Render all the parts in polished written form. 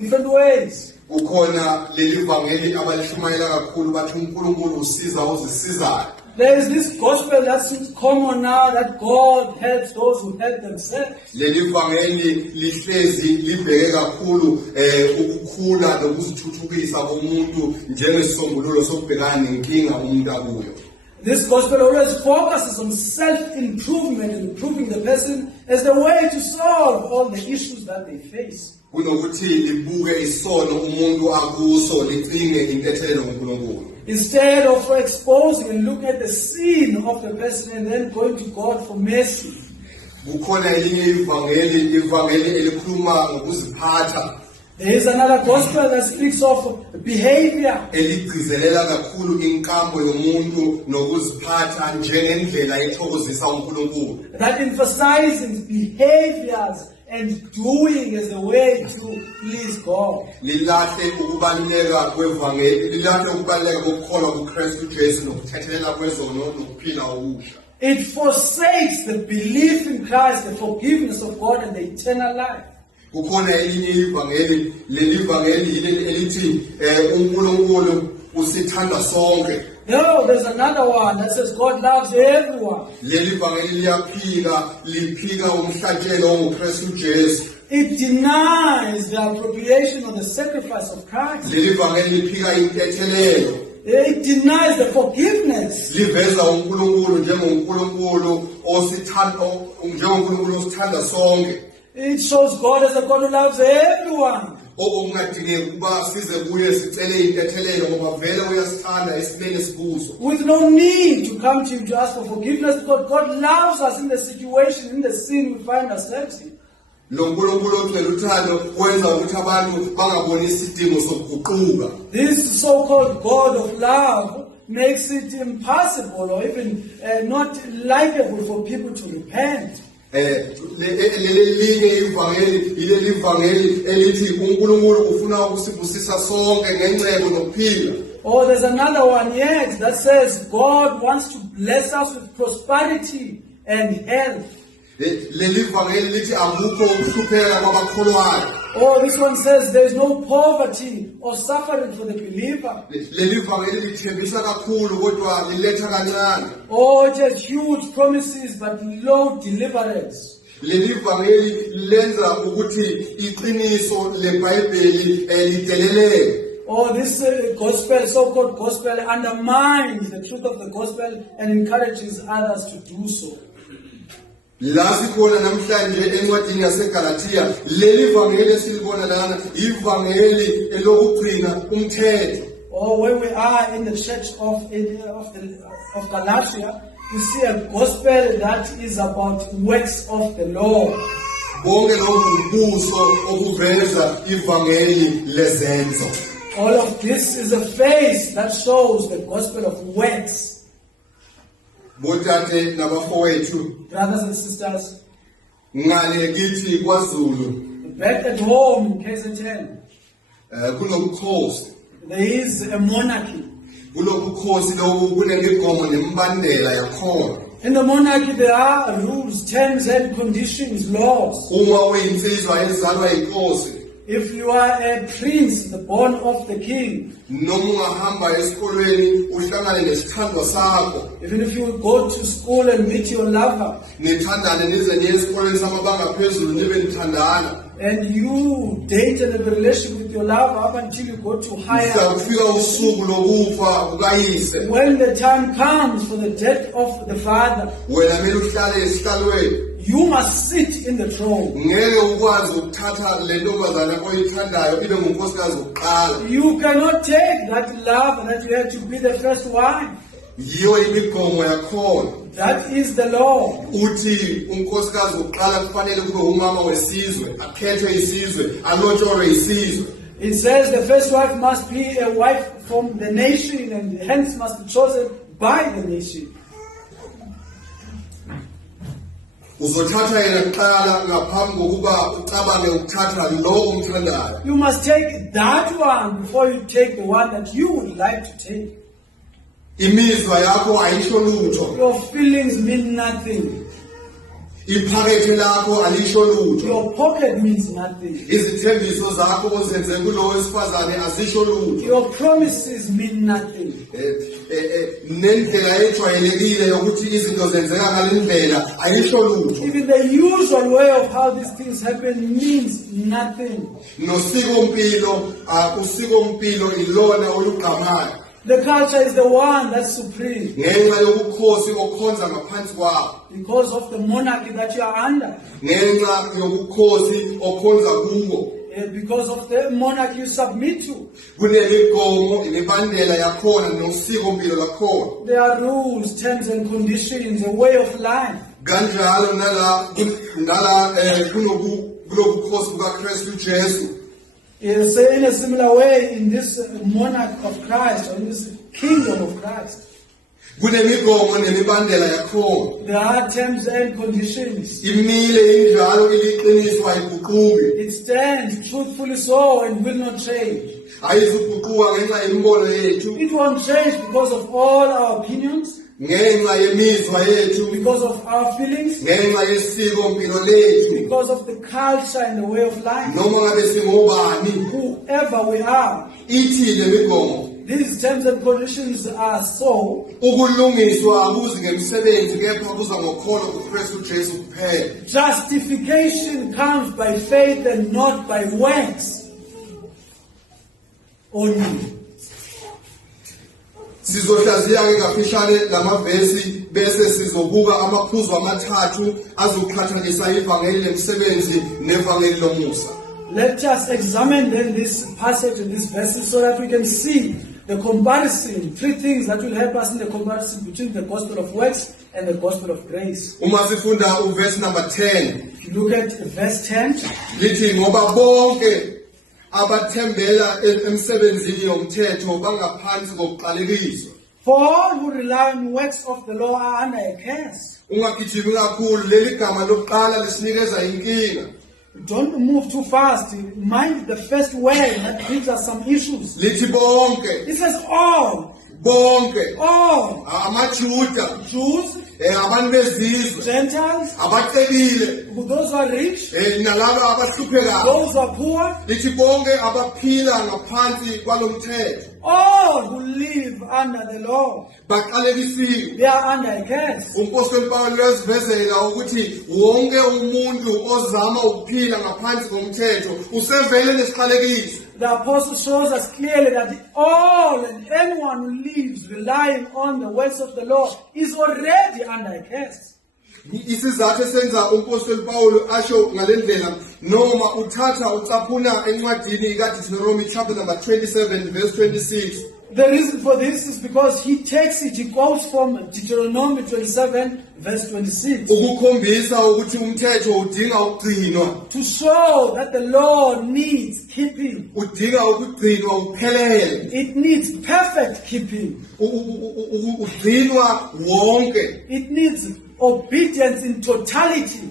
different ways. Ukhona leli vangeli abalishumayela kakhulu bathi uNkulunkulu usiza uzisizayo. There is this gospel that seems common now, that God helps those who help themselves. Leli vangeli lihlezi libheke kakhulu ukukhula nokuzithuthukisa komuntu njengesisombululo sokubhekana nenkinga umuntu akuyo. This gospel always focuses on self-improvement and improving the person as the way to solve all the issues that they face. Kunokuthi libuke isono umuntu akuso licinge intethelelo ngoNkulunkulu. Instead of exposing and looking at the sin of the person and then going to God for mercy. Kukhona elinye ivangeli elikhuluma ngokuziphatha. There is another gospel that speaks of behavior. Eligcizelela kakhulu inkambo yomuntu nokuziphatha njengendlela ethokozisa uNkulunkulu. That emphasizes behaviors and doing as a way to please God. Lilahle ukubaluleka kwevangeli, lilahle ukubaluleka kokukholwa kuKristu Jesu nokuthethelela kwezono nokuphila okusha. It forsakes the belief in Christ, the forgiveness of God, and the eternal life. Kukhona elinye ivangeli, leli vangeli elithi uNkulunkulu usithanda sonke. No, there's another one that says God loves everyone. Leli vangeli liphika umhlatshelo ngoKristu Jesu. It denies the appropriation of the sacrifice of Christ. Leli vangeli liphika intethelelo. It denies the forgiveness. Liveza uNkulunkulu njengoNkulunkulu osithanda sonke. It shows God as a God who loves everyone. Okungadingeki kuba size kuye sicele intethelelo ngoba vele uyasithanda isimene sikuso. With no need to come to Him to ask for forgiveness, because God loves us in the situation, in the sin we find ourselves in. Lo Nkulunkulu ogcwele uthando wenza ukuthi abantu bangaboni isidingo sokuguquka. This so-called God of love makes it impossible or even not likable for people to repent. Leli ivangeli elithi uNkulunkulu ufuna ukusibusisa sonke ngencebo nokuphila. Oh, there's another one yet that says God wants to bless us with prosperity and health. Leli vangeli lithi akukho ukuhlupheka kwabakholwayo. Oh, this one says there is no poverty or suffering for the believer. Leli vangeli lithembisa kakhulu kodwa liletha kancane. Oh, it has huge promises but low deliverance. Leli vangeli lenza ukuthi iqiniso leBhayibheli lideleleke. Oh, this gospel, so-called gospel, undermines the truth of the gospel and encourages others to do so. La sikhona namhlanje encwadini yaseGalatia leli vangeli esilibona lana ivangeli elokugcina umthetho. Or when we are in the church of Galatia, we see a gospel that is about works of the law. Bonke lobubuso obuveza ivangeli lezenzo. All of this is a face that shows the gospel of works. Botate nabafowethu, Brothers and sisters, ngale kithi kwaZulu back at home in KZN, kulomkhosi. there is a monarchy. Kulomkhosi lobu kunemigomo nemibandela yakhona. In the monarchy there are rules, terms and conditions, laws. Uma uyinsizwa ezalwa inkosi, If you are a prince, the born of the king, noma ungahamba esikolweni uhlangane nesithandwa sakho, even if you go to school and meet your lover, nithandane nize niye esikolweni samabanga aphezulu nibe nithandana, and you date and have a relationship with your lover up until you go to higher. kufika usuku lokufa ukayise, When the time comes for the death of the father, wena kumele uhlale esihlalweni. you must sit in the throne. Ngeke ukwazi ukuthatha le ntombazana oyithandayo ibe ngunkosikazi wokuqala. You cannot take that love that you have to be the first wife. Yiyo imigomo yakhona. That is the law. Uthi unkosikazi wokuqala kufanele kube umama wesizwe, akhethwe isizwe, alotsholwe isizwe. It says the first wife must be a wife from the nation and hence must be chosen by the nation. Uzothatha yena kuqala ngaphambi kokuba ucabange ukuthatha lo umthandayo. You must take that one before you take the one that you would like to take. Imizwa yakho ayisho lutho. Your feelings mean nothing. iphakethe lakho alisho lutho. Your pocket means nothing. Izithembiso zakho ozenze kulo wesifazane azisho lutho. Your promises mean nothing. Nendlela ejwayelekile yokuthi izinto zenzeka ngalendlela ayisho lutho. Even the usual way of how these things happen means nothing. Nosikompilo usikompilo ilona olugqamayo. The culture is the one that's supreme Ngenxa yobukhosi okhonza ngaphansi kwakho. because of the monarchy that you are under. Ngenxa yobukhosi okhonza kubo. Because of the monarchy you submit to. Kunemigomo imibandela yakhona nosikompilo lakhona. There are rules, terms and conditions, a way of life. Kanjalo nala kulobukhosi bukaKristu Jesu. So in a similar way, in this monarch of Christ, or in this kingdom of Christ, Kunemigomo nemibandela yakhona. there are terms and conditions. Imile injalo iliqiniswa ayiguquki. It stands truthfully so and will not change. Ayizuguquka ngenxa yemibono yethu, It won't change because of all our opinions, ngenxa yemizwa yethu, because of our feelings, ngenxa yesikompilo lethu. because of the culture and the way of life. Noma ngabe singobani, Whoever we are, ithi le migomo. these terms and conditions are so. Ukulungiswa akuzi ngemisebenzi kepha kuza ngokholo kuKristu Jesu kuphela. Justification comes by faith and not by works only. Sizohlaziya ke ngafishane lamavesi bese sizobuka amaphuzu amathathu azoqhathanisa ivangeli lemsebenzi nevangeli lomusa. Let us examine then this passage and these verses so that we can see the comparison, three things that will help us in the comparison between the gospel of works and the gospel of grace. Uma sifunda uverse number 10, If you look at verse 10, lithi ngoba bonke abathembela emsebenzini yomthetho bangaphansi kokuqalekiswa. for all who rely on works of the law are under a curse. Ungagijimi kakhulu, leli gama lokuqala lisinikeza inkinga. Don't move too fast. Mind the first word that gives us some issues. Lithi bonke, It says all, bonke, all, amaJuda, Jews, abantu bezizwe, Gentiles, abacebile, those who are rich, nalabo abahluphekayo. those who are poor, Lithi bonke abaphila ngaphansi kwalomthetho all who live under the law, baqalekisiwe. they are under a curse. Umpostoli Pawulo uyasivezela ukuthi wonke umuntu ozama ukuphila ngaphansi komthetho usevele nesiqalekiso. The apostle shows us clearly that all and anyone who lives relying on the works of the law is already under a curse. Isizathu esenza umpostoli Pawulo asho ngalendlela noma uthatha ucaphuna encwadini kaDeuteronomy chapter number 27 verse 26. The reason for this is because he takes it, he quotes from Deuteronomy 27 verse 26 Ukukhombisa ukuthi umthetho udinga ukugcinwa, to show that the law needs keeping. udinga ukugcinwa uphelele, It needs perfect keeping. ugcinwa wonke. It needs obedience in totality.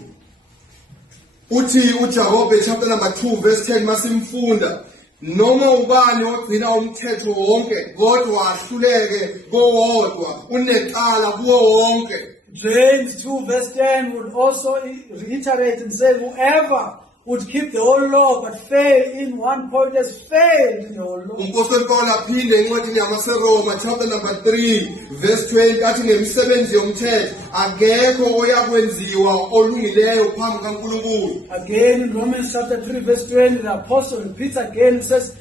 Uthi uJakobe chapter number 2 verse 10 masimfunda, noma ubani ogcina umthetho wonke kodwa ahluleke kowodwa unecala kuwo wonke. James 2 verse 10 would also reiterate and say, whoever would keep the whole law but fail in one point has failed in the whole law. Umpostoli Pawulo aphinde encwadini yamaseRoma chapter number 3 verse 20 athi ngemisebenzi yomthetho akekho oyakwenziwa olungileyo phambi kaNkulunkulu. Again in Romans chapter 3 verse 20, the apostle repeats again and says,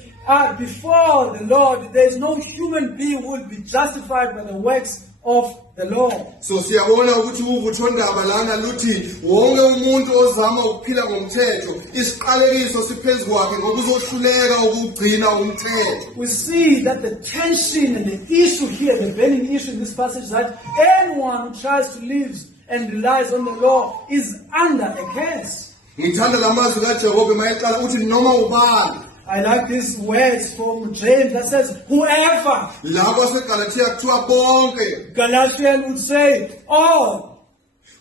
before the Lord there is no human being who will be justified by the works of the law. So siyabona ukuthi uvuthondaba lana luthi wonke umuntu ozama ukuphila ngomthetho isiqalekiso siphezu kwakhe ngoba uzohluleka ukugcina umthetho. We see that the tension and the issue here, the burning issue in this passage, is that anyone who tries to live and relies on the law is under a curse. Ngithanda lamazwi kaJakobe mayeqala uthi noma ubani. I like these words from James that says, whoever. Labo seGalatia kuthiwa bonke. Galatians would say, all.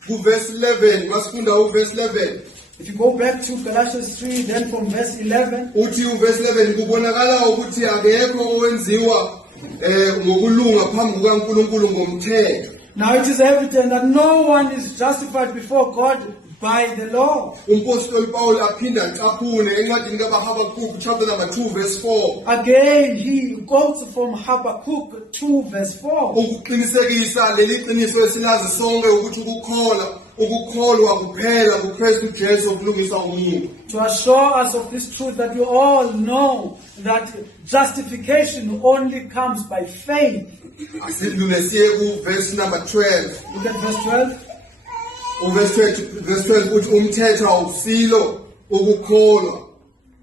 Verse 11 masifunda uverse 11. If you go back to Galatians 3, then from verse 11, uthi uverse 11 kubonakala ukuthi akekho owenziwa ngokulunga phambi kukaNkulunkulu ngomthetho. now it is evident that no one is justified before God by the law. Umpostoli Paul aphinda ncaphune encwadini kaHabakuk chapter number 2 verse 4. Again, he quotes from Habakkuk 2 verse 4. Ukuqinisekisa leli qiniso esilazi sonke ukuthi ukukholwa kuphela kuKristu Jesu kulungisa umuntu. To assure us of this truth that you all know that justification only comes by faith. Asidlule siye ku verse number 12. Look at verse 12. Verse 12 uthi umthetho awusilo ukukholwa.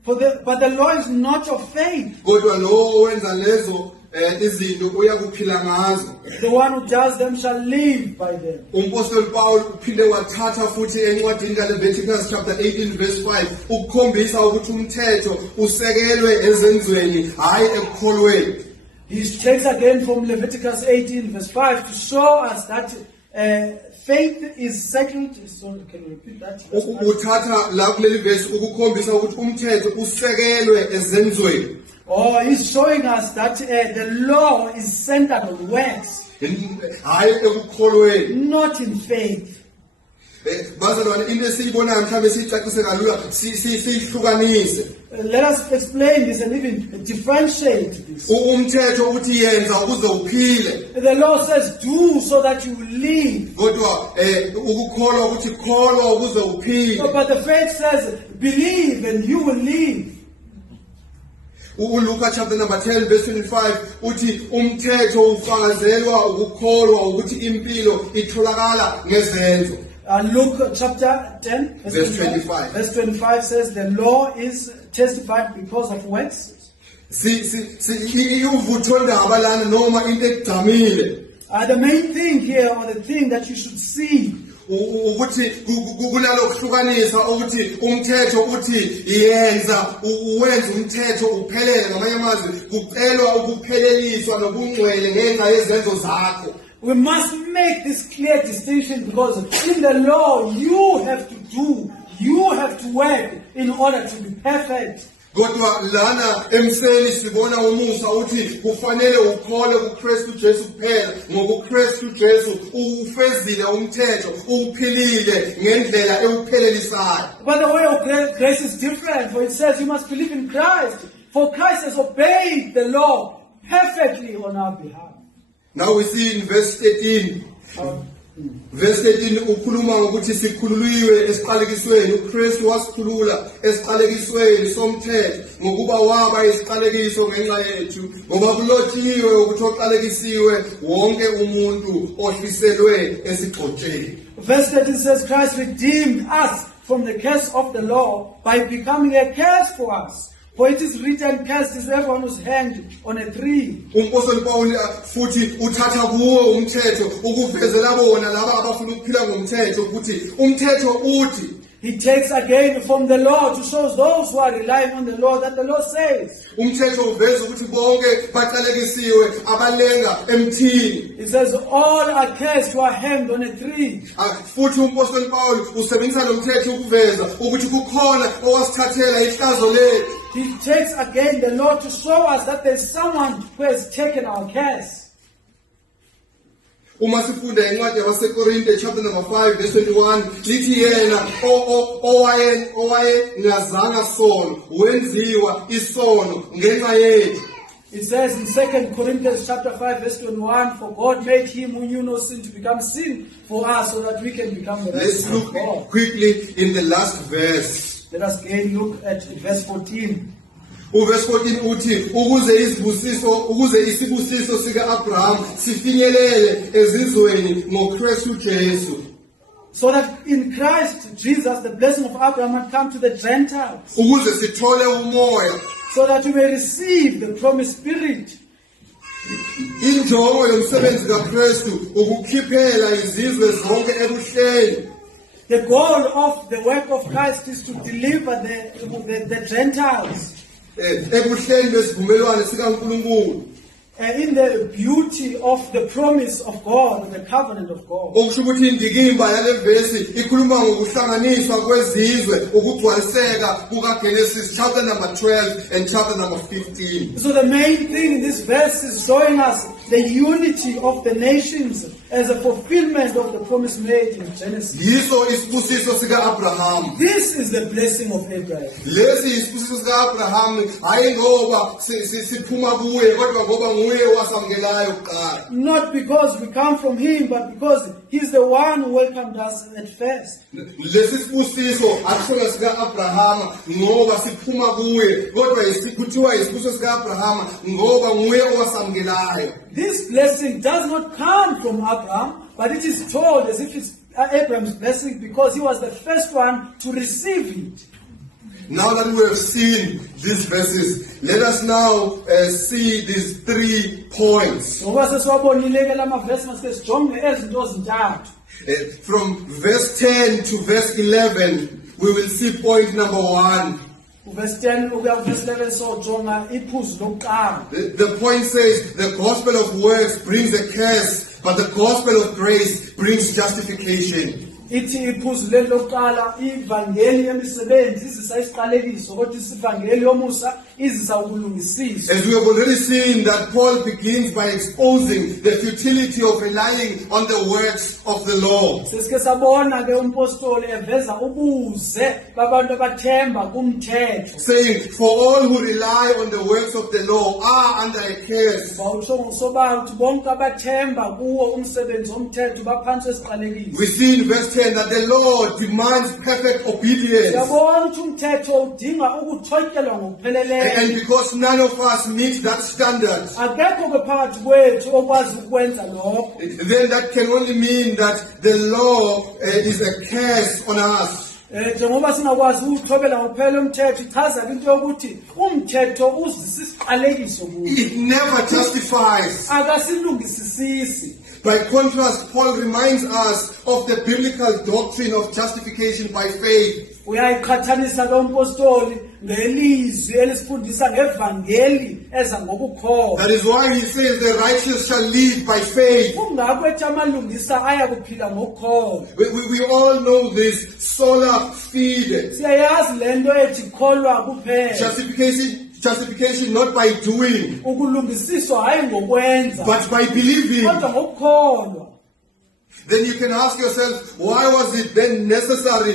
But the law is not of faith. Kodwa lo owenza lezo izinto uyakuphila ngazo. The one who does them shall live by them. Umpostoli Paul uphinde wathatha futhi encwadini kaLeviticus chapter 18 verse 5 ukukhombisa ukuthi umthetho usekelwe ezenzweni hayi ekukholweni. He takes again from Leviticus 18 verse 5 to show us that faith is settled. So can you repeat that? Uthatha la kuleli verse ukukhombisa ukuthi umthetho usekelwe ezenzweni. Oh, he's showing us that the law is centered on works, hayi ekukholweni. not in faith. Bazalwane into esiyibonayo mhlawumbe siyicacise kalula sihlukanise. Let us explain this and even differentiate this. Umthetho uthi yenza ukuze uphile. The law says do so that you will live. Kodwa ukukholwa ukuthi kholwa ukuze uphile. But the faith says believe and you will live. Luka chapter number 10 verse 25 uthi umthetho ufakazelwa ukukholwa ukuthi impilo itholakala ngezenzo. Luke chapter 10 verse 25. Verse 25 says the law is testified because of works. Uvutho ndaba lana noma into egcamile. The main thing here, or the thing that you should see, ukuthi kunalokuhlukanisa ukuthi umthetho uthi yenza uwenza umthetho uphelele ngamanye amazwi kucelwa ukupheleliswa nobungcwele ngenxa yezenzo zakho. we must make this clear distinction, because in the law you have to do, you have to work in order to be perfect. Kodwa lana emseni sibona umusa uthi kufanele ukhole kuKristu Jesu kuphela ngoba uKristu Jesu ufezile umthetho uphilile ngendlela ewuphelelisayo. But the way of grace is different, for it says you must believe in Christ, for Christ has obeyed the law perfectly on our behalf. Now we see in verse 13. Verse 13 ukhuluma ngokuthi sikhululiwe esiqalekisweni. uKristu wasikhulula esiqalekisweni somthetho ngokuba waba isiqalekiso ngenxa yethu, ngoba kulotshiwe ukuthi oqalekisiwe wonke umuntu ohliselwe esigxotsheni. Verse 13 says Christ redeemed us from the curse of the law by becoming a curse for us. For it is written, cursed is everyone who's hanged on a tree. Umpostoli Paul futhi uthatha kuwo umthetho ukuvezela bona laba abafuna ukuphila ngomthetho ukuthi umthetho uthi. He takes again from the law to show those who are relying on the law that the law says. Umthetho uveza ukuthi bonke baqalekisiwe abalenga emthini. It says all are cursed who are hanged on a tree. Futhi umpostoli Paul usebenzisa lo mthetho ukuveza ukuthi kukhona owasithathela ihlazo lethu. He takes again the law to show us that there's someone who has taken our curse. Uma sifunda encwadi yabaseKorinte chapter number 5 verse 21 lithi yena owaye ngazanga sono wenziwa isono ngenxa yethu. It says in 2 Corinthians chapter 5 verse 21, for God made him who knew no sin to become sin for us so that we can become the Let's righteousness look of God. quickly in the last verse. Let us again look at verse 14. Verse 14 uthi ukuze isibusiso sika-Abraham sifinyelele ezizweni ngoKristu Jesu. So that in Christ Jesus the blessing of Abraham might come to the Gentiles. Ukuze sithole umoya. So that we may receive the promised Spirit. Injongo yomsebenzi kaKristu ukukhiphela izizwe zonke ebuhleni. The goal of the work of Christ is to deliver the Gentiles Ebuhleni besivumelwano sikaNkulunkulu. In the beauty of the promise of God, the covenant of God. Okusho ukuthi indikimba yale verse ikhuluma ngokuhlanganiswa kwezizwe, ukugcwaliseka kukaGenesis chapter number 12 and chapter number 15. So the main thing in this verse is showing us the unity of the nations as a fulfillment of the promise made in Genesis. yiso isibusiso sika-abraham. This is the blessing of Abraham. Lesi isibusiso sika-abraham hayi ngoba siphuma kuye kodwa ngoba nguye owasamukelayo kuqala. Not because we come from him, but because he's the one who welcomed us at first. Lesi sibusiso akusona sika-abrahama ngoba siphuma kuye kodwa kuthiwa isibusiso sika-abrahama ngoba nguye owasamukelayo. This blessing does not come from Abraham, but it is told as if it's Abraham's blessing because he was the first one to receive it. Now that we have seen these verses, let us now see these 3 points. Ngoba sesiwabonile ke lama verse masike sijonge ezinto ezintathu. From verse 10 to verse 11, we will see point number 1. Verse 10 ukuya verse 11 sojonga iphuzu lokuqala. The point says the gospel of works brings a curse, but the gospel of grace brings justification. Ithi iphuzu leli lokuqala ivangeli yemisebenzi izisa isiqalekiso kodwa isivangeli yomusa izisa ukulungisiswa. As we have already seen that Paul begins by exposing the futility of relying on the works of the law. Sesike sabona ke umpostoli eveza ubuze babantu abathemba kumthetho. Saying, for all who rely on the works of the law are under a curse. Bawusho ngosobala ukuthi bonke abathemba kuwo umsebenzi womthetho baphansi kwesiqalekiso. We see in verse 10 that the law demands perfect obedience. Yabona ukuthi umthetho udinga ukuthotyelwa ngokupheleleyo. And because none of us meet that standard, Akekho ke phakathi kwethu okwazi ukwenza lokho. then that can only mean that the law is a curse on us. Njengoba singakwazi ukuthobela ngokuphela umthetho ichaza into yokuthi umthetho uzisa isiqalekiso kuwo. It never justifies. Akasilungisisisi. By contrast, Paul reminds us of the biblical doctrine of justification by faith. Uyayiqhathanisa lo mpostoli ngelizwi elisifundisa ngevangeli eza ngokukholwa. That is why he says the righteous shall live by faith. Kungakho ethi amalungisa aya kuphila ngokukholwa. We all know this sola fide. Siyayazi lento ethi kholwa kuphela. Justification not by doing, Ukulungisiswa hayi ngokwenza, but by believing. kodwa ngokukholwa. Then you can ask yourself, why was it then necessary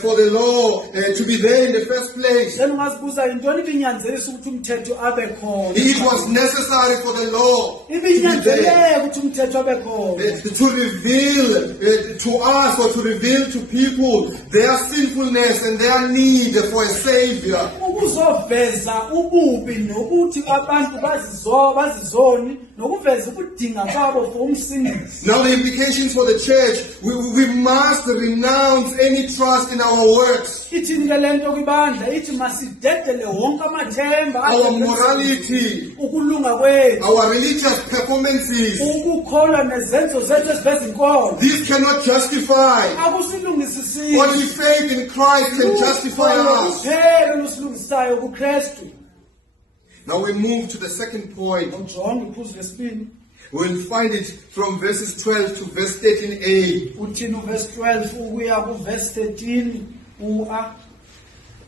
for the law to be there in the first place? Then ungazibuza intoni ibinyanzelisa ukuthi umthetho abe khona. It was necessary for the law to be there Ibinyanzeleke ukuthi umthetho abe khona. to reveal to us or to reveal to people their sinfulness and their need for a savior. Ukuzoveza ububi nokuthi abantu bazizoni nokuveza ukudinga kwabo for umsindisi. Now the implications for the church, we must renounce any trust in our works, Ithini ke lento kwibandla ithi masidedele wonke amathemba our morality, ukulunga kwethu, our religious performances. ukukholwa nezenzo zethu eziveza inkolo. These cannot justify. Akusilungisisisi. Only faith in Christ can justify us. Kuphela lusilungisayo kuKristu. Now we move to the second point. Ujonge iphuzu lesibini. We'll find it from verses 12 to verse 13a. Uthini uverse 12 ukuya kuverse 13 u-a.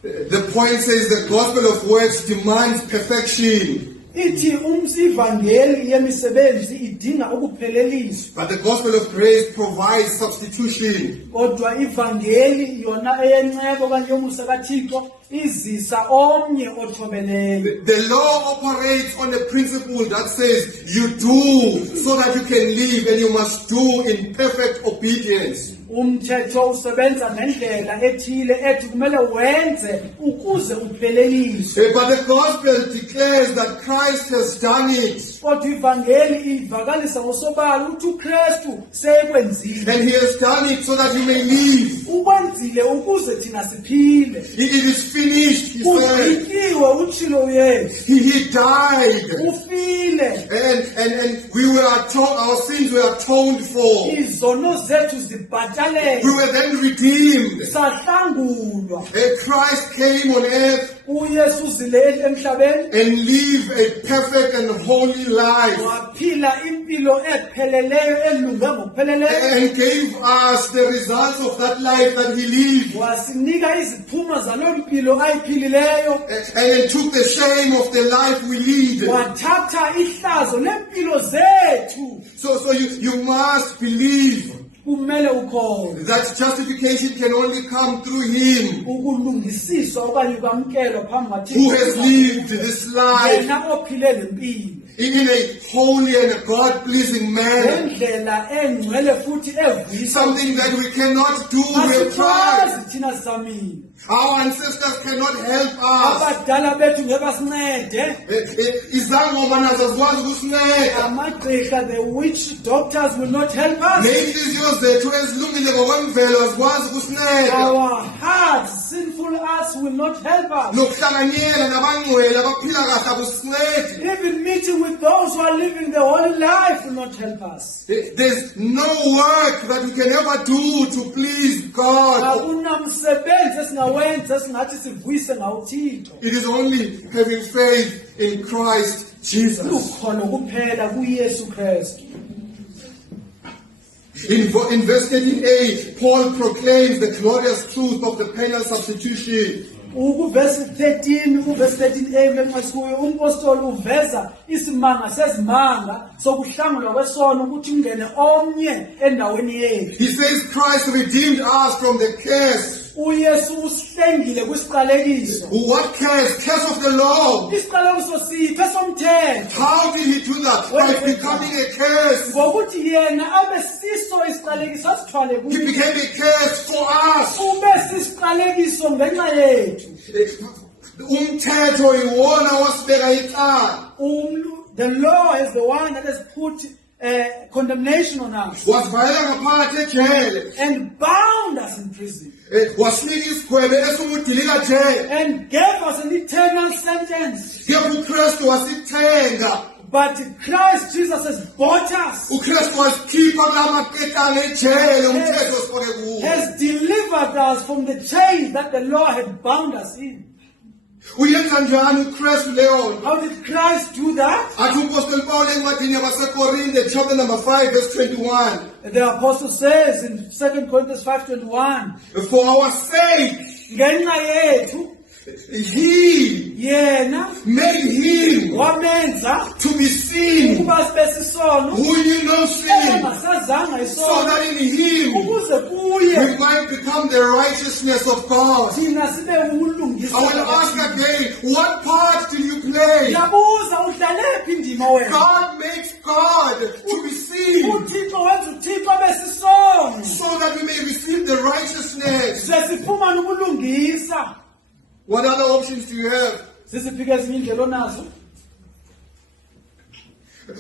The point says the gospel of works demands perfection, Ithi ivangeli yemisebenzi idinga ukupheleliswa. but the gospel of grace provides substitution. Kodwa ivangeli yona eyencebo kanye yomusa kaThixo izisa omnye othobeleyo. The law operates on a principle that says you do so that you can live, and you must do in perfect obedience. Umthetho usebenza ngendlela ethile ethi kumele wenze ukuze upheleliswe. But the gospel declares that Christ has done it, Kodwa ivangeli ivakalisa ngosobala ukuthi uKristu sekwenzile. and he has done it so that you may live. Ukwenzile ukuze thina siphile. It is finished, he said. Kugqitywe utshilo uYesu. He died. Ufile. And we were our sins were atoned for. Izono zethu zibhatalelwe. We were then redeemed. Sahlangulwa. Christ came on earth uYesu uzile emhlabeni and live a perfect and holy life, waphila impilo epheleleyo elunge ngokupheleleyo and gave us the results of that life that he lived, wasinika iziphumo zaloo mpilo ayiphilileyo and took the shame of the life we lead. wathatha ihlazo lempilo zethu. So you must believe Kumele ukholwe that justification can only come through him ukulungisiswa okanye ukwamkelwa phambi who has lived this life yena ophile le mpilo in a holy and a God-pleasing manner. ngendlela engcwele futhi evuyisa. Something that we cannot do with pride. Asikwazi thina samini. Our ancestors cannot help us. Abadala bethu ngeke basincede. Izangoma nazo azikwazi ukusinceda. Amagqirha, the witch doctors will not help us. Ney'nhliziyo zethu ezilungile ngokwemvelo azikwazi ukusinceda. Our hearts, sinful hearts, will not help us. Nokuhlanganyela nabangcwele abaphila kahle akusincedi. Even meeting with those who are living the holy life will not help us. There's no work that we can ever do to please God. Akunamsebenzi esingawenza esingathi sivuyise ngawo uThixo. It is only having faith in Christ Jesus. Lukhona kuphela kuYesu Kristu. In verse 13a, Paul proclaims the glorious truth of the penal substitution. Verse 13a lencwadi umpostoli uveza isimanga sezimanga sokuhlangulwa kwesono ukuthi ungene omnye endaweni yethu. He says Christ redeemed us from the curse. uYesu usihlengile kwisiqalekiso. What curse? Curse of the law. Isiqalekiso siphi esomthetho? How did he do that? By becoming a curse. Ngokuthi yena abe siso isiqalekiso asithwale He kuye. became a curse for us. Ube sisiqalekiso ngenxa yethu. Umthetho iwona wasibeka icala. The law is the one that has put condemnation on us Wasivalela ngaphakathi ejele. and bound us in prison Wasinika isigwebo esingudilika jele. and gave us an eternal sentence. Kepha uKristu wasithenga. But Christ Jesus has bought us, uKristu wasikhipha kulamaqedana ejele umthetho osibone kuwo. has delivered us from the chains that the law had bound us in. Uyenza njani uKristu leyo nto? How did Christ do that? Athi umpostoli Paul encwadini yabaseKorinte chapter number 5 verse 21. The apostle says in 2 Corinthians 5:21, For our sake, ngenxa yethu he yena made him wamenza to be sin ukuba sibe sisono who knew no sin, engasazanga so isono that in him ukuze kuye we might become the righteousness of God. thina sibe ukulungisa. I will ask again, what part do you play? Yabuza udlalephi indima wena? God makes God to be sin uThixo wenza uThixo abe sisono so that we may receive the righteousness. sesifumana ukulungisa. What other options do you have? Ziziphi ezinye indlela onazo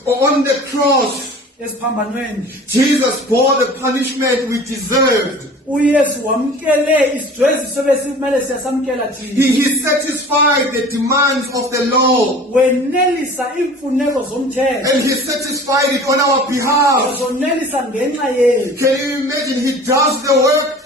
On the cross, esiphambanweni? Jesus bore the punishment we deserved. uYesu wamkele isidweziso besimele siyasamkela thina. He satisfied the demands of the law, Wenelisa imfuneko zomthetho. and he satisfied it on our behalf. Zonelisa ngenxa yethu. Can you imagine? He does the work,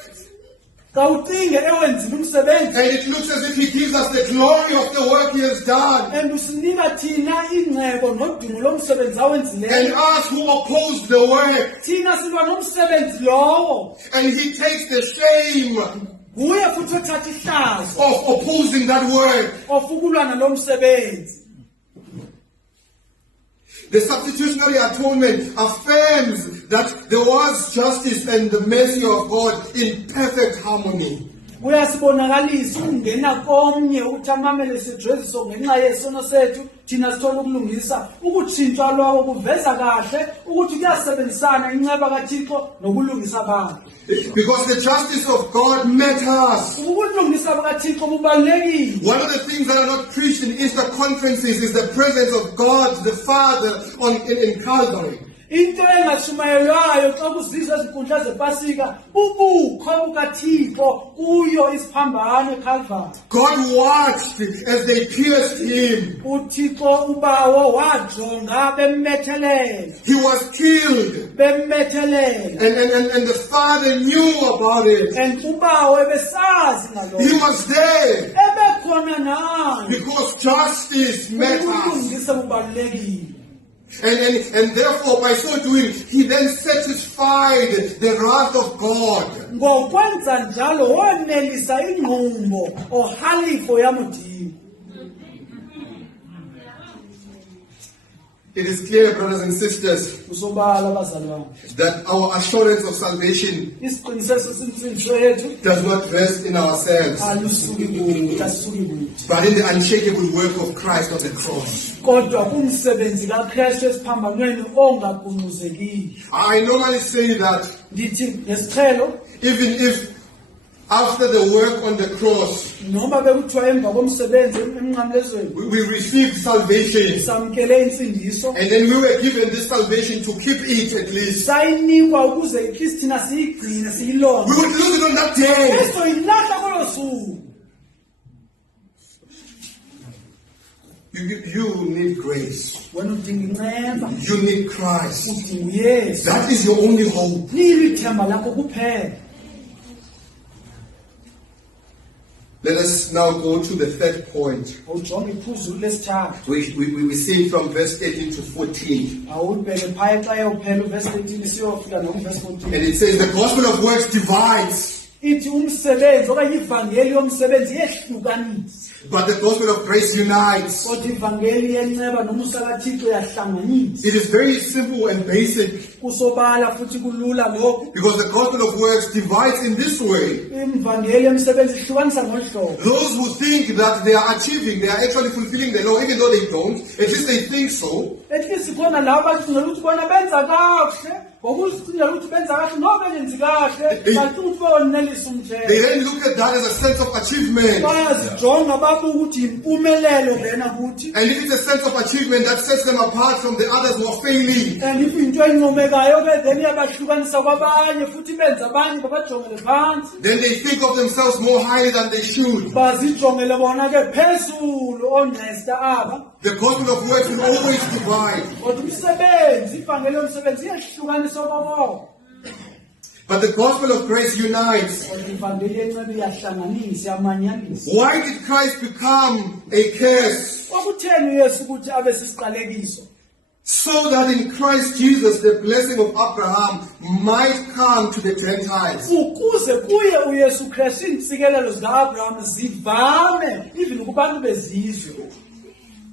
Kawucinge ewenzile umsebenzi and it looks as if he gives us the glory of the work he has done. and usinika thina ingcebo nodumo lomsebenzi awenzileyo. And us who oppose the work, Thina silwa nomsebenzi lowo. and he takes the shame Nguye futhi othatha ihlazo of opposing that work. ofukulwa nalo msebenzi. The substitutionary atonement affirms that there was justice and the mercy of God in perfect harmony. Uyasibonakalisa ukungena komnye ukuthi amamele sidweziso ngenxa yesono sethu thina sithola ukulungisa. Ukutshintshwa lokho kuveza kahle ukuthi kuyasebenzisana inceba kaThixo nokulungisa abantu. Because the justice of God met us. Ukulungisa bukaThixo kubalulekile. One of the things that are not preached in Easter conferences is the presence of God the Father in Calvary. into engashumayelwayo xa kuzizwa ezinkundla zepasika bubukho bukaThixo kuyo isiphambano eCalvary. God watched as they pierced him. uThixo ubawo wajonga bemmethelela He was killed. bemmethelela And the father knew about it. and ubawo ebesazi He ngalokho was there ebekhona naye because justice matters. ubulungisa bubalulekile. And therefore, by so doing, he then satisfied the wrath of God. Ngokwenza njalo wonelisa ingqumbo ohalifo yaMudimo. It is clear, brothers and sisters, Usobala abazali bami. that our assurance of salvation Isiqiniseko sinsindiso yethu does not rest in ourselves, alusuki kuthi asuki kuthi. but in the unshakable work of Christ on the cross. Kodwa kumsebenzi kaKristu esiphambanweni ongagunuzekile. I normally say that Ndithi nesichelo even if after the work on the cross, noma bekuthiwa emva komsebenzi emnqamlezweni we received salvation, samkele insindiso and then we were given this salvation to keep it at least, sayinikwa ukuze iKristu thina siyigcine we siyilonde. would lose it on that day. Kristu yilahla kwelo suku. You need grace. Wena udinga inceba, You need Christ. udinga uYesu. That is your only hope. Lilo ithemba lakho kuphela. Let us now go to the third point. Awujonge iphuzulu lesithathu. We see it from verse 18 to 14. Awulibheke phaya xa yophela uvesi 13 siyofika nokuvesi And 14. it says, the gospel of works divides, Ithi umsebenzi okanye ivangeli yomsebenzi yehlukanisa. but the gospel of grace unites. Kodwa ivangeli yenceba nomusa kaThixo yahlanganisa. It is very simple and basic, Kusobala futhi kulula lokhu. because the gospel of works divides in this way. Imvangeli yomsebenzi ihlukanisa ngolu hlobo. Those who think that they are achieving, they are actually fulfilling the law, even though they don't, at least they think so. At least khona labo bacingela ukuthi bona benza kahle. Ngokuzicingela ukuthi benza kahle noma bengenzi kahle. Kanti ukuthi bonelisa umthetho. They then look at that as a sense of achievement. Bayazijonga babuka ukuthi impumelelo lena kuthi. And if it's a sense of achievement that sets them apart from the others who are failing, And if into encomekayo ke then iyabahlukanisa kwabanye futhi benza abanye babajongele phansi. then they think of themselves more highly than they should. Bazijongele bona ke phezulu ongesta aba. The gospel of works will always divide. Kodwa umsebenzi ivangeli yomsebenzi iyahlukanisa kwabo. But the gospel of grace unites. Kodwa ivangeli yenceba iyahlanganisa yamanyanisa. Why did Christ become a curse? Okutheni uYesu ukuthi abe sisiqalekiso? So that in Christ Jesus the blessing of Abraham might come to the Gentiles. Ukuze kuye uYesu Kristu intsikelelo zikaAbraham zivame even kubantu bezizwe.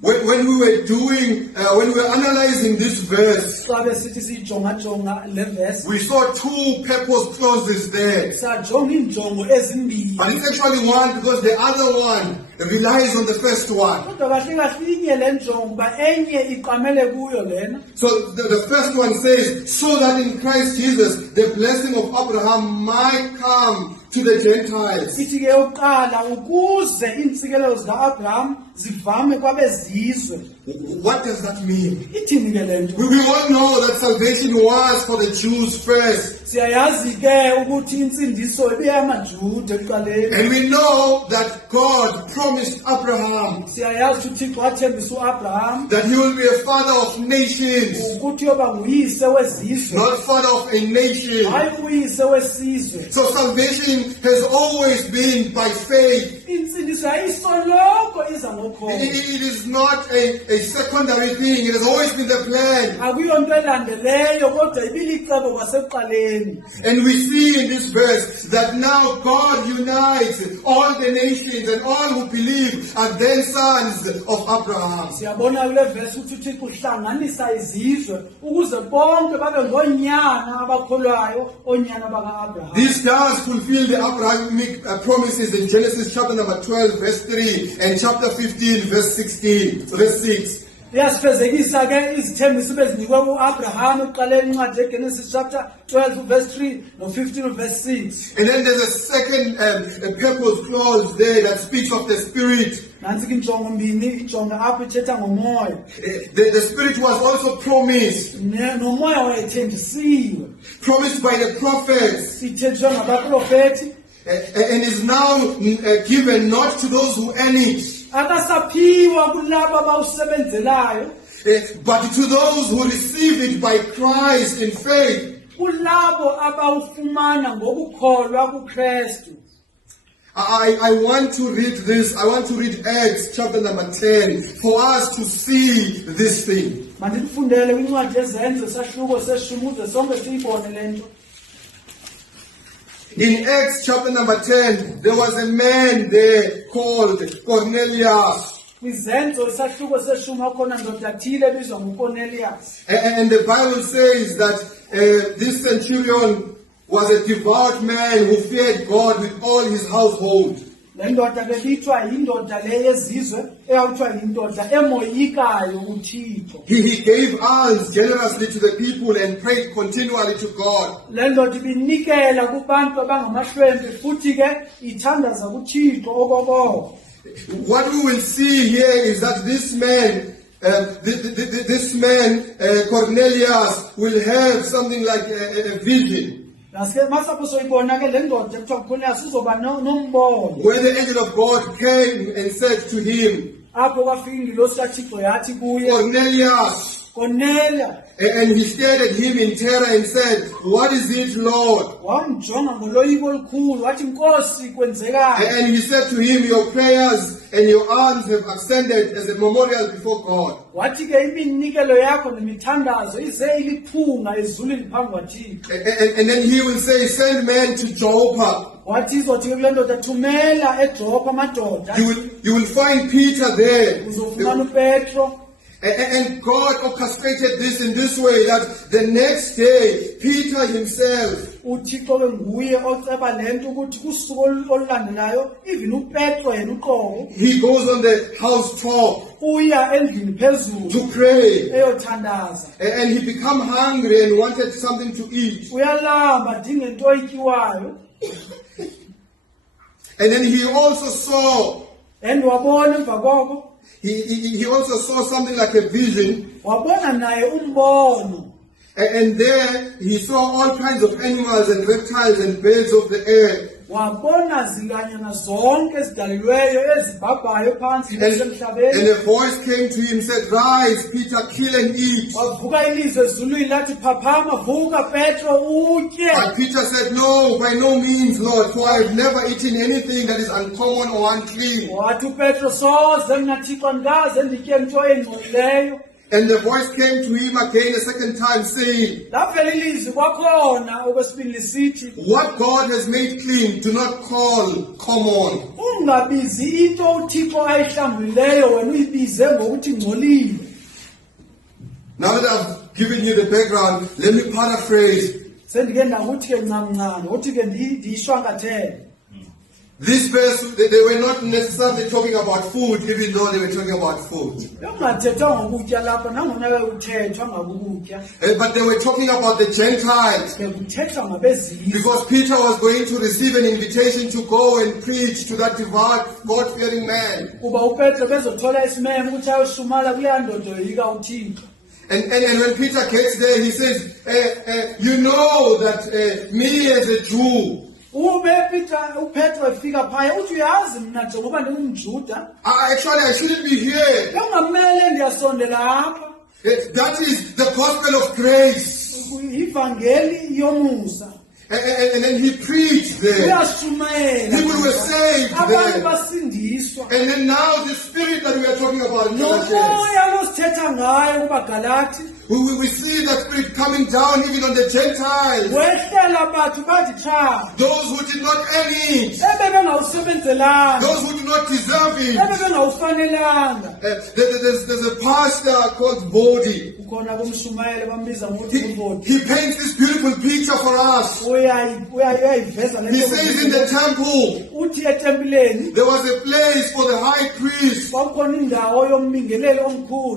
When we were analyzing this verse, Xa besithi siyijonga le verse we saw two purpose clauses there. sajonga injongo ezimbili. But it's actually one because the other one relies on the first one. Kodwa kahle kahle inye le njongo ba enye iqamele kuyo lena. So the first one says, so that in Christ Jesus the blessing of Abraham might come to the Gentiles. Ithi ke uqala ukuze intsikelelo zikaAbraham zivame kwabezizwe. What does that mean? Ithini ke lento? We all know that salvation was for the Jews first. Siyayazi ke ukuthi insindiso ibeyamaJuda ekuqaleni. And we know that God promised Abraham Siyayazi ukuthi uThixo wathembisa uAbraham that he will be a father of nations, ukuthi yoba nguyise wezizwe, not father of a nation. hayi uyise wesizwe. So salvation has always been by faith. Insindiso yayisoloko iza ngokholo. It is not a secondary thing. It has always been the plan. Akuyonto elandeleyo kodwa ibilicebo kwasekuqaleni. And we see in this verse that now God unites all the nations, and all who believe are then sons of Abraham. Siyabona kule verse ukuthi uThixo uhlanganisa izizwe ukuze bonke babe ngonyana abakholwayo onyana bakaAbraham. This does fulfill the Abrahamic promises in Genesis chapter number 12 verse 3 and chapter 15 verse 6. Iyasifezekisa ke izithembiso bezinikwe uAbraham ekuqaleni incwadi yeGenesis chapter 12 verse 3 no 15 verse 6. And then there's a second purpose clause there that speaks of the Spirit. Nansi ke injongo mbini ijonga apho ithetha ngomoya. The Spirit was also promised. Nomoya wayethembisiwe. Promised by the prophets. Sithethwe ngabaprofethi. And is now given not to those who earn it. Akasaphiwa kulabo abawusebenzelayo, but to those who receive it by Christ in faith. kulabo abawufumana ngokukholwa kuKristu. I want to read this. I want to read Acts chapter number 10 for us to see this thing. Mandikufundele kwincwadi yezenzo sahluko seshumi uze sonke siyibone lento. In Acts chapter number 10, there was a man there called Cornelius. Kwizenzo sahluko seshumi akhona ndoda thile ebizwa nguCornelius. And the Bible says that this centurion was a devout man who feared God with all his household. Le ndoda bebithiwa yindoda le yezizwe eyawuthiwa yindoda emoyikayo uThixo. He gave alms generously to the people and prayed continually to God. Le ndoda ibinikela kubantu abangamahlwempu futhi ke ithandaza kuThixo okokoko. What we will see here is that this man, Cornelius, will have something like a vision. Where the angel of God came and said to him, Cornelius. And he stared at him in terror and said, "What is it, Lord?" And he said to him, "Your prayers and your alms have ascended as a memorial before God." And then he will say, "Send men to Joppa. You will find Peter there." And God orchestrated this in this way that the next day, Peter himself, he goes on the housetop to pray. And he became hungry and wanted something to eat. And then he also saw, he also saw something like a vision. And there he saw all kinds of animals and reptiles and birds of the air. And a voice came to him and said, "Rise, Peter, kill and eat." But Peter said, "No, by no means, Lord, for I have never eaten anything that is uncommon or unclean." And the voice came to him again a second time, saying, "What God has made clean, do not call common." Now that I've given you the background, let me paraphrase. This verse, they were not necessarily talking about food, even though they were talking about food. But they were talking about the Gentiles. Because Peter was going to receive an invitation to go and preach to that devout, God-fearing man. And when Peter gets there, he says, "You know that me as a Jew, actually, I shouldn't be here. That is the gospel of grace." And then he preached there. People were saved there. And then now the Spirit that we are talking about in Galatians, we see that Spirit coming down even on the Gentiles. Those who did not earn it. Those who do not deserve it. There's a pastor called Bodhi. He paints this beautiful picture for us. He says in the temple, there was a place for the high priest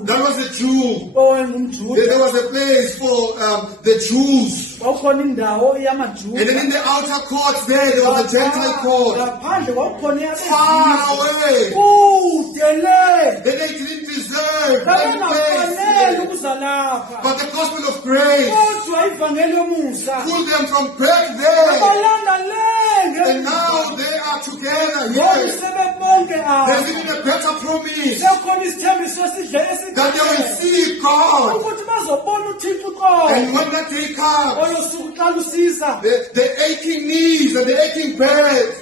that One was a Jew. owayengumjuda There was a place for the Jews. kwakukhona indawo And yamajuda then in the outer court there was a Gentile court. ngaphandle kwakukhona Far away. kude le That they didn't deserve that babengafanele place. ukuza lapha But the gospel of grace kodwa ivangeli yomusa pulled them from back there. abalanda le And now they are together ngoba here. sebebonke There's apha even a better promise sekhona isithembiso esidle that they will see God. ukuthi bazobona uthixo uqobo And when that day comes, olosuku xa lusisa the aching knees and the aching backs,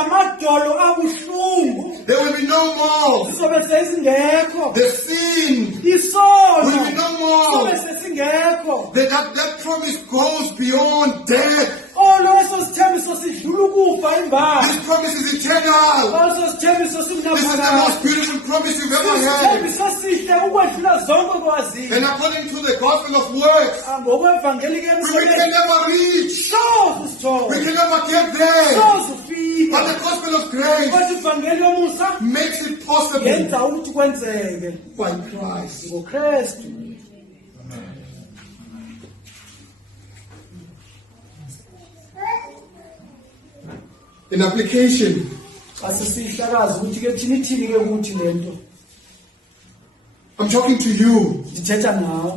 amadolo abuhlungu there will be no more. zizobe sezingekho The sin isono will be no more. sizobe sesingekho That promise goes beyond death. oloso sithembiso sidlula ukufa imbali This promise is eternal. oloso sithembiso This is the sikunaphakade most beautiful promise you've ever had. isithembiso sihle ukwedlula zonke kwaziyo And according to the gospel of works, ngokwevangeli we can kemsebenzi never reach. soze We usithole can never get there. soze ufike But the gospel of grace kodwa ivangeli yomusa makes it possible yenza ukuthi kwenzeke by Christ. ngokrestu In application, xa sesihlakaza ukuthi ke thina ithini ke ukuthi le nto I'm talking to you. ndithetha nawe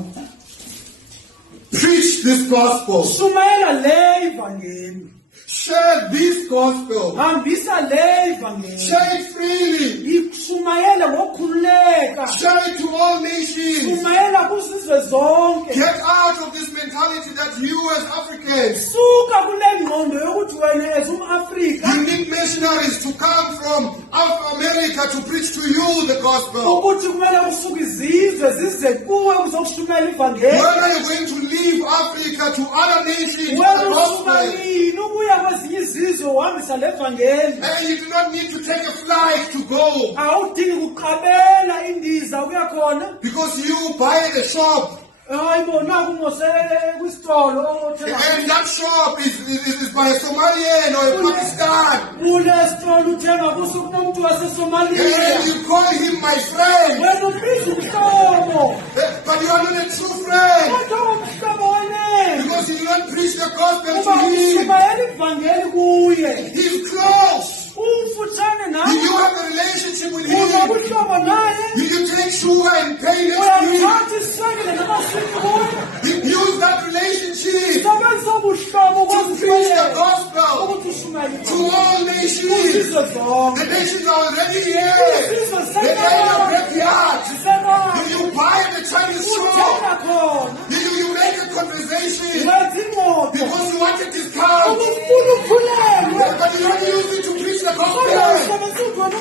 Preach this gospel. sumayela le ivangeli Share this gospel. hambisa le ivangeli Share it freely. isumayela ngokukhululeka Share it to all nations. sumayela kuzizwe zonke Get out of this mentality that you as Africans, suka kule ngqondo yokuthi wena as umAfrika you need missionaries to come from South America to preach to you the gospel. ukuthi kumele usuke izizwe zize kuwe uzokushumela ivangeli When are you going to leave Africa to other nations for wena the usuka gospel? yini ukuya kwezinye izizwe uhambisa le vangeli And you do not need to take a flight to go. awudingi kuqabela indiza ukuya khona Because you buy at the shop. ayibona kumose kwisitolo And that shop is by a Somalian or a Pakistan. kule sitolo uthenga kuso kunomuntu And waseSomalia you call him my friend. wena ubiza umhlobo But you are not a true friend. kodwa umhlobo wenene Because you do not preach the gospel uba to him. ushumayela ivangeli kuye He's close. umfutshane You nawe have a relationship with uba him. kuhlobo naye You take sugar and pay next week. uyathatha isekele namasiki kuye You use that relationship sebenzisa ubuhlobo to preach the gospel ukuthi ushumayele to all nations. uzizwe zonke The nations are already here. They are in your backyard. zisekhona You buy at the Chinese shop. uthenga khona You make a conversation wenza imoto because you want a discount. ubufuna ukhulelwe But you don't use it to preach the kodwa gospel. usebenzisa udwana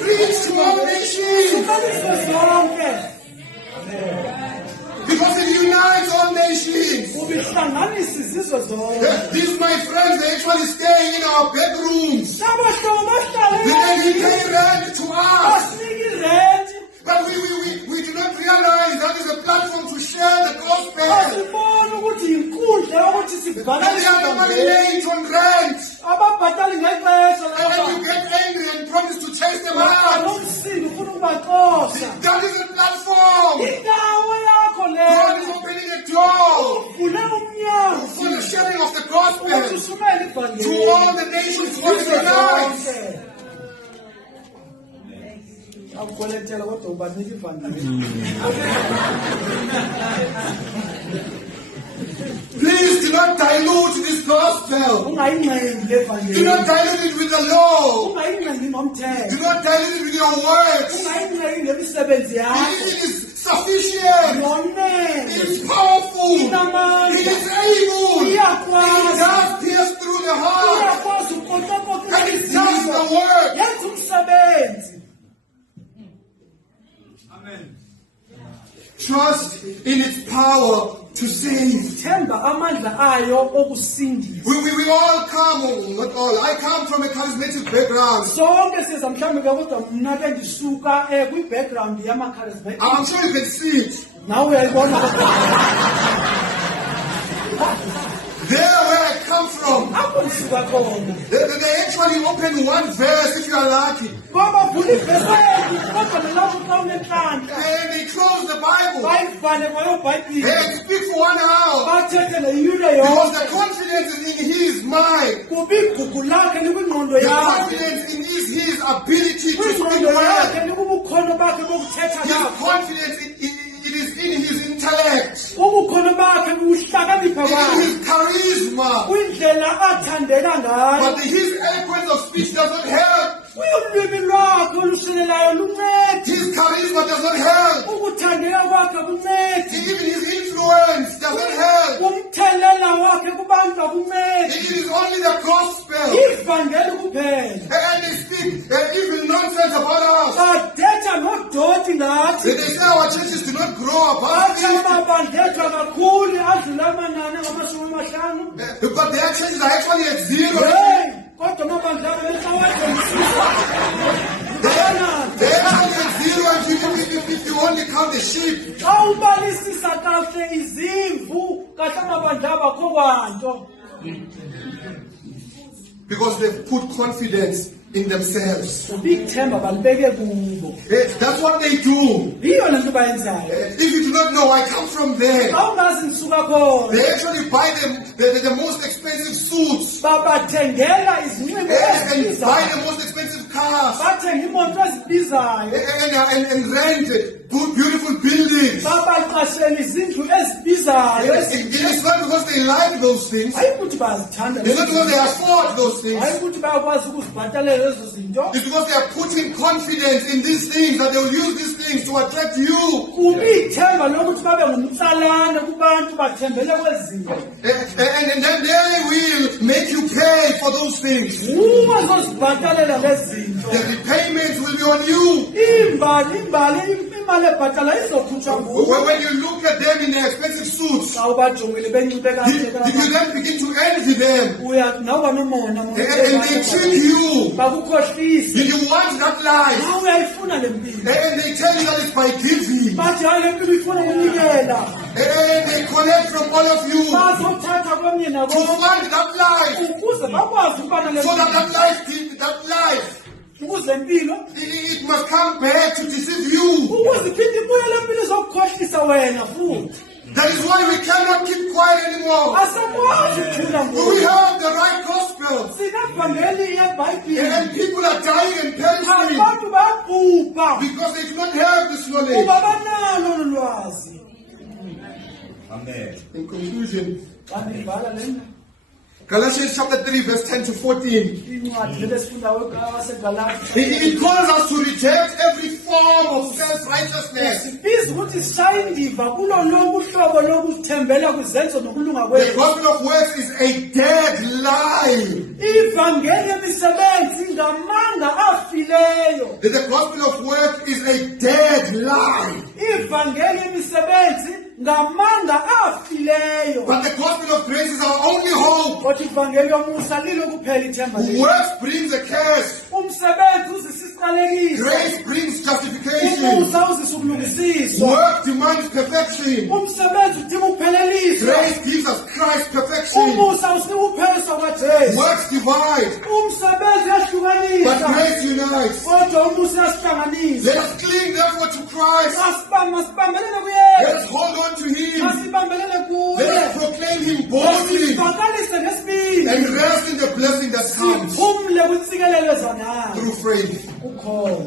Preach to all nations. ubalise zonke Because it unites all nations. ubihlanganisa izizwe zonke These my friends, they actually stay in our bedrooms. abahlobo bahlale They pay rent to us. basinike irenti But we do not realize that is a platform to share the gospel. asibona ukuthi yinkundla yokuthi And they sibhalalise are normally late on rent. ababhatali ngexesha And then you get angry and promise to chase them out. nomsindi ufuna ukubaxosha That is a platform. indawo yakho God leyo is opening a door uvule umnyango for the sharing of the ukuthi gospel usumele to ivangeli all the nations for the night. akukwelethela kodwa ubanika ivangeli Please do not dilute this gospel. ungayincengi le Do vangeli not dilute it with the law. ungayincengi Do ngomthetho not dilute it with your words. ungayincengi ngemisebenzi yakho It is sufficient. yonele It is powerful. It inamandla is able. It iyakwazi does pierce through the heart. iyakwazi uqoqoqoqa And it does the work. yenza umsebenzi Trust in its power to save. themba amandla ayo okusindisa We all come, not all, I come from a charismatic background. sonke siza mhlawumbe ke kodwa mna ke ndisuka kwi-background yama-charismatic I'm sure you can see it. nawe uyayibona There where I come from, apho ndisuka kwakhona. They actually open one verse if you are lucky. Ngoba vula ivesi eyodwa kodwa nalapho xa unenhlanhla. And they close the Bible. Bayivale kwayoBhayibhile. They speak for 1 hour. Bathethe leyure Because the yonke. confidence is in his mind. Kuba igugu lakhe likwingqondo The yakhe. confidence in his ability to speak Kwingqondo well. yakhe likubukhono bakhe bokuthetha His nabo. confidence it is in his intellect. Ubukhono bakhe buhlakanipha In bakhe. his charisma. Kwindlela athandeka ngayo. But his eloquence of speech does not help. Ulwimi lwakhe olusilelayo lunceda. His charisma does not help. Ukuthandeka kwakhe kunceda. Even his influence doesn't help. Umthelela wakhe kubantu akunceda. It is only the gospel. Ivangeli kuphela. And they speak even nonsense about us. Bathetha nodoti ngathi. They say our churches do not grow above Bathi 50. amabandlethwa kakhulu adlula amanani angama-50. But their churches are actually at zero. Hey, kodwa amabandla abo besawadongisisa. They're actually at zero if you only count the sheep. Xa ubalisisa kahle izimvu, kahle amabandla abo akho kwanto. Because they put confidence in themselves. Ngoba ithemba balibeke kubo. That's what they do. Yiyo le nto bayenzayo. If you do not know, I come from there. Xa ungazi ngisuka khona, They actually buy the most expensive suits babathengela izinxibo and buy ezibizayo. the most expensive cars Bathenga imoto ezibizayo. and rent good, beautiful buildings. Babaqashela izindlu ezibizayo. It is not because they like those things. Hayi ukuthi bazithanda It's not lezo because they zinto. afford those things. Hayi ukuthi bayakwazi ukuzibhatalela lezo zinto. It's because they are putting confidence in these things that they will use these things to attract you. Kuba ithemba lokuthi babe ngumtsalane kubantu bathembele kwezinto. And then they will make you pay for those things. Uma zozibhatalela lezi zinto, The repayments will be on you. imali ebhatala izokhutshwa nguwe. When you look at them in their expensive suits, Xa ubajongile benxibe did kahle you then begin to envy them? nawuba nomona And they trick you. bakukhohlise. You want that life. Xa uyayifuna le mpilo, And they tell you that it's by giving. bathi hayi le mpilo ifuna ukunikela. And they collect from all of you to Bazothatha komnye nakomnye fund that life. ukuze bakwazi ukubana le So that mpilo. that life, Ukuze impilo, it must come back to deceive you. ukuze iphinde ibuye le mpilo izokukhohlisa wena futhi. That is why we cannot keep quiet anymore. Asakwazi ukuthula We ngoku. have the right gospel. Sinevangeli yeBhayibhile. And people are dying and perishing Abantu bayabhubha because they do not have this knowledge. kuba banalo olu lwazi. In conclusion, Xa ndivala le nto, Galatians chapter 3 verse 10 to 14. incwadi le besifunda waseGalatiya. It calls us to reject every form of self-righteousness. Sibiza ukuthi sishaye indiva kulo lonke uhlobo lokuthembela kwizenzo nokulunga The kwethu. gospel of works is a dead lie. Ivangeli yemisebenzi ngamanga afileyo. The gospel of works is a dead lie. Ivangeli yemisebenzi ngamanga afileyo. But the gospel of grace is our only hope. Kodwa ivangeli yomusa lilo kuphela ithemba lethu. Works brings a curse. Umsebenzi uzisa isiqalekiso. Grace brings justification. Umusa uzisa ukulungisiswa. Work demands perfection. Umsebenzi udinga ukupheleliswa. Grace gives us Christ's perfection. Umusa usinika upheliswa kwaJesu. Works divide, Umsebenzi but uyahlukanisa. grace unites. Kodwa umusa uyasihlanganisa. Let us cling therefore to Christ. Masibambelele Let kuye. us hold on to Him. Masibambelele Let kuye. us proclaim Him boldly Masivakalise ngesibindi. and rest in the blessing that comes Siphumle kwintsikelelo zanayo. through faith. Ukhona.